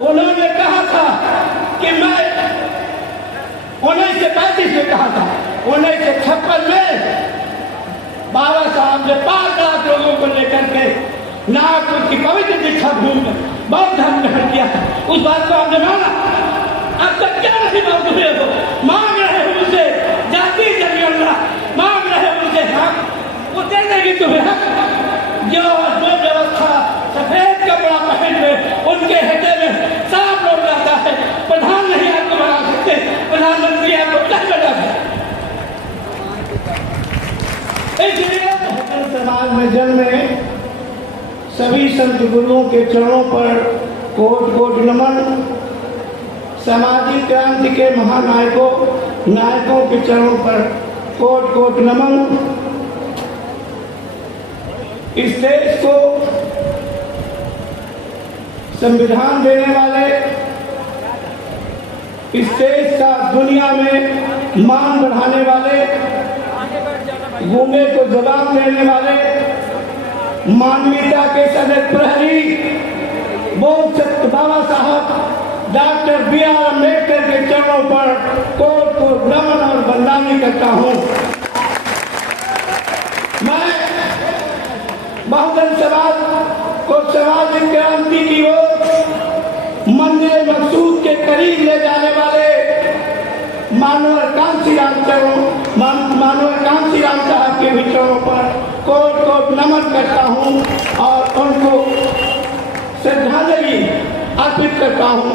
उन्होंने कहा था कि मैं 1935 में कहा था, 1956 में बाबा साहब ने 5 लाख लोगों को लेकर के नागपुर की पवित्र दीक्षा भूमि में बौद्ध धर्म ग्रहण किया था। उस बात को आपने माना। अब तक क्या नहीं मांग रहे हो? मांग रहे हो मुझे जाति जनगणना, मांग रहे हो मुझे हक, वो दे देगी तुम्हें हक। जो व्यवस्था सफेद कपड़ा पहन में उनके हृदय में साफ लोग जाता है, प्रधान नहीं आपको बना सकते, प्रधानमंत्री आपको क्या बना सकते। इसलिए समाज में जन्मे सभी संत गुरुओं के चरणों पर कोट कोट नमन। सामाजिक क्रांति के नायकों के चरणों पर कोट कोट नमन। इस देश को संविधान देने वाले, इस देश का दुनिया में मान बढ़ाने वाले, गूंगे को जवाब देने वाले, मानवीयता के सदैव प्रहरी बाबा साहब डॉक्टर B.R. अम्बेडकर के चरणों पर कोट कोट नमन और वंदना करता हूँ। मैं बहुजन समाज को सामाजिक क्रांति की ओर मंदिर मकसूद के करीब ले जाने वाले मानव कांसी राम साहब के विचारों पर कोट कोट नमन करता हूँ और उनको श्रद्धांजलि अर्पित करता हूँ।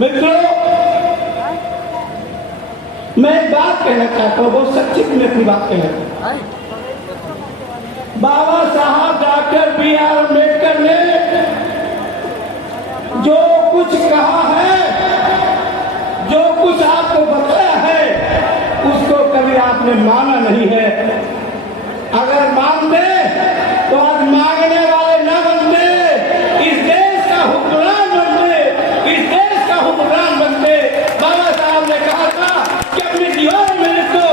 मित्रों, मैं एक बात कहना चाहता हूँ, बहुत सच्ची में अपनी बात कहना। बाबा साहब डॉक्टर B.R. अम्बेडकर ने जो कुछ कहा है, जो कुछ आपको बताया है, उसको कभी आपने माना नहीं है। अगर मानते तो आज मांगने वाले न बनते, इस देश का हुक्मरान बनते, इस देश का हुक्मरान बनते। बाबा साहब ने कहा था कि अपनी दीवार में लिखो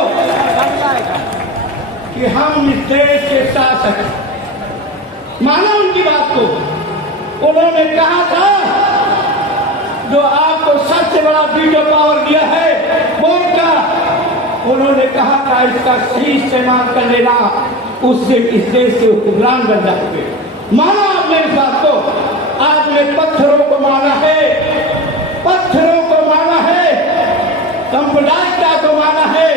कि हम इस देश के शासक। माना उनकी बात को। उन्होंने कहा था जो आपको सबसे बड़ा वीटो पावर दिया है वोट का, उन्होंने कहा था इसका सही इस्तेमाल कर लेना, उससे इस देश के हुक्मरान बन जाओगे। माना आपने इस बात को। आपने पत्थरों को माना है, पत्थरों को माना है, सांप्रदायिकता को माना है,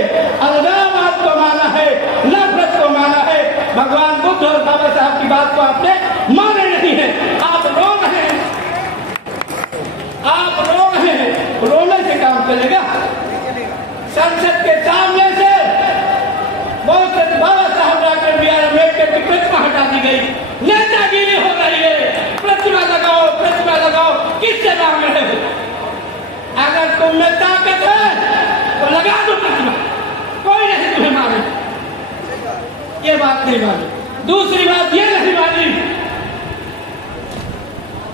अलगाववाद को माना है, नफरत को माना है। भगवान बुद्ध और बाबा साहब की बात को आपने माने नहीं है। आप रो रहे हैं, आप रो रहे हैं। रोने से काम चलेगा? संसद के सामने से बाबा साहब डॉक्टर B.R. अम्बेडकर की प्रतिमा हटा दी गई। नेतागिरी हो रही है। प्रतिमा लगाओ, प्रतिमा लगाओ, किससे मांग रहे हो? अगर तुम में ताकत है तो लगा दो प्रतिमा, कोई नहीं तुम्हें मारे। ये बात नहीं मानी। दूसरी बात ये नहीं मानी,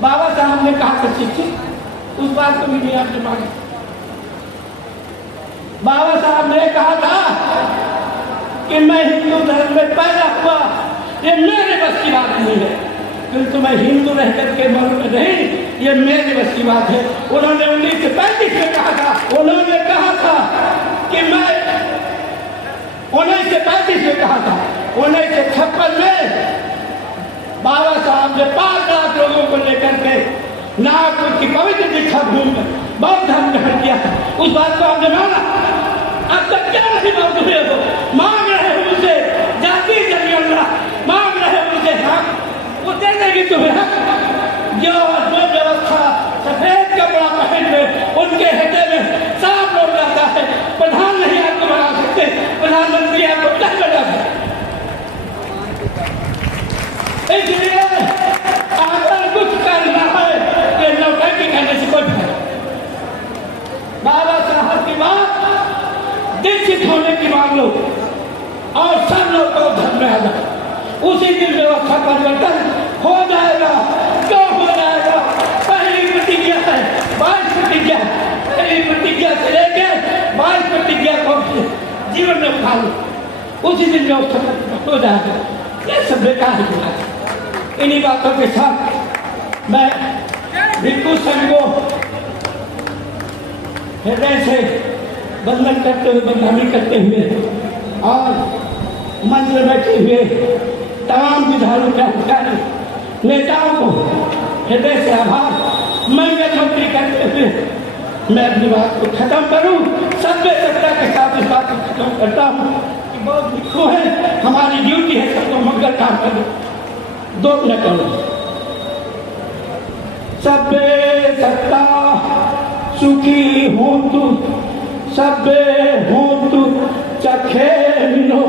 बाबा साहब ने कहा था शिक्षित, उस बात को भी नहीं आपने मानी। बाबा साहब ने कहा था कि मैं हिंदू धर्म में पैदा हुआ, ये मेरे बस की बात नहीं है, किंतु मैं हिंदू रह करके मरूं नहीं, ये मेरे बस की बात है। उन्होंने 1935 में कहा था, उन्होंने कहा था कि मैं 1935 में कहा था, 1956 में बाबा साहब ने 5 लाख लोगों को लेकर के नागपुर की पवित्र दीक्षा भूमि में बौद्ध धर्म ग्रहण किया था। उस बात को आपने माना। अब तक क्या नहीं मांग रहे हो? मांग रहे हो मुझे जाति जनगणना, मांग रहे हो मुझे हक, वो दे देगी तुम्हें हक। जो व्यवस्था सफेद कपड़ा पहन में उनके हृदय में साफ लोग जाता है, प्रधान नहीं आपको बना सकते, प्रधानमंत्री आपको क्या बना सकते। इसलिए अगर कुछ करना है ये नौटंकी करने से कोई फायदा। बाबा साहब की बात दीक्षित होने की मांग लो और सब लोग को धर्म में आ जाए, उसी दिन व्यवस्था परिवर्तन हो जाएगा। क्यों हो जाएगा? पहली प्रतिज्ञा है, 22 प्रतिज्ञा, पहली प्रतिज्ञा से लेके 22 प्रतिज्ञा को जीवन में उठा लो, उसी दिन व्यवस्था हो जाएगा। ये सब बेकार है। इन्हीं बातों के साथ मैं भिक्षु संघ को हृदय से बंधन करते हुए, बंधानी करते हुए और मंच में बैठे हुए तमाम विधायकों के नेताओं को हृदय से आभार मंगलमंत्री करते हुए मैं अपनी बात को खत्म करूं। सभ्य सत्ता के साथ इस बात को खत्म करता हूं कि बहुत भिक्षु है, हमारी ड्यूटी है सबको मंगल काम करो, दो न करो। सभ्य सत्ता सुखी हो तू, सभ्य हो तू चखे मिलो,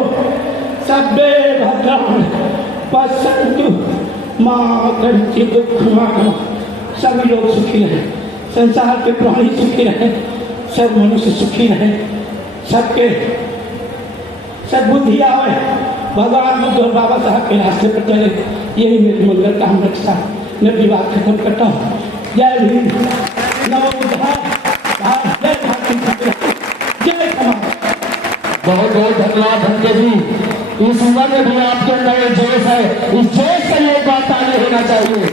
सभ्य भद्राण पसंद माँ करती दुख माँ। सभी लोग सुखी रहे, संसार के प्राणी सुखी रहे, सब मनुष्य सुखी रहे, सबके सद्बुद्धि आवे, भगवान बुद्ध और बाबा साहब के रास्ते पर चले, यही मेरी मंगल कामना के साथ मैं अपनी बात खत्म करता हूँ। जय भीम, नमो बुद्धाय, जय भारत, जय समाज। बहुत बहुत धन्यवाद धनंजय जी। इस उम्र में भी आपके अंदर जोश है, इस जोश से ये बात आगे होना चाहिए।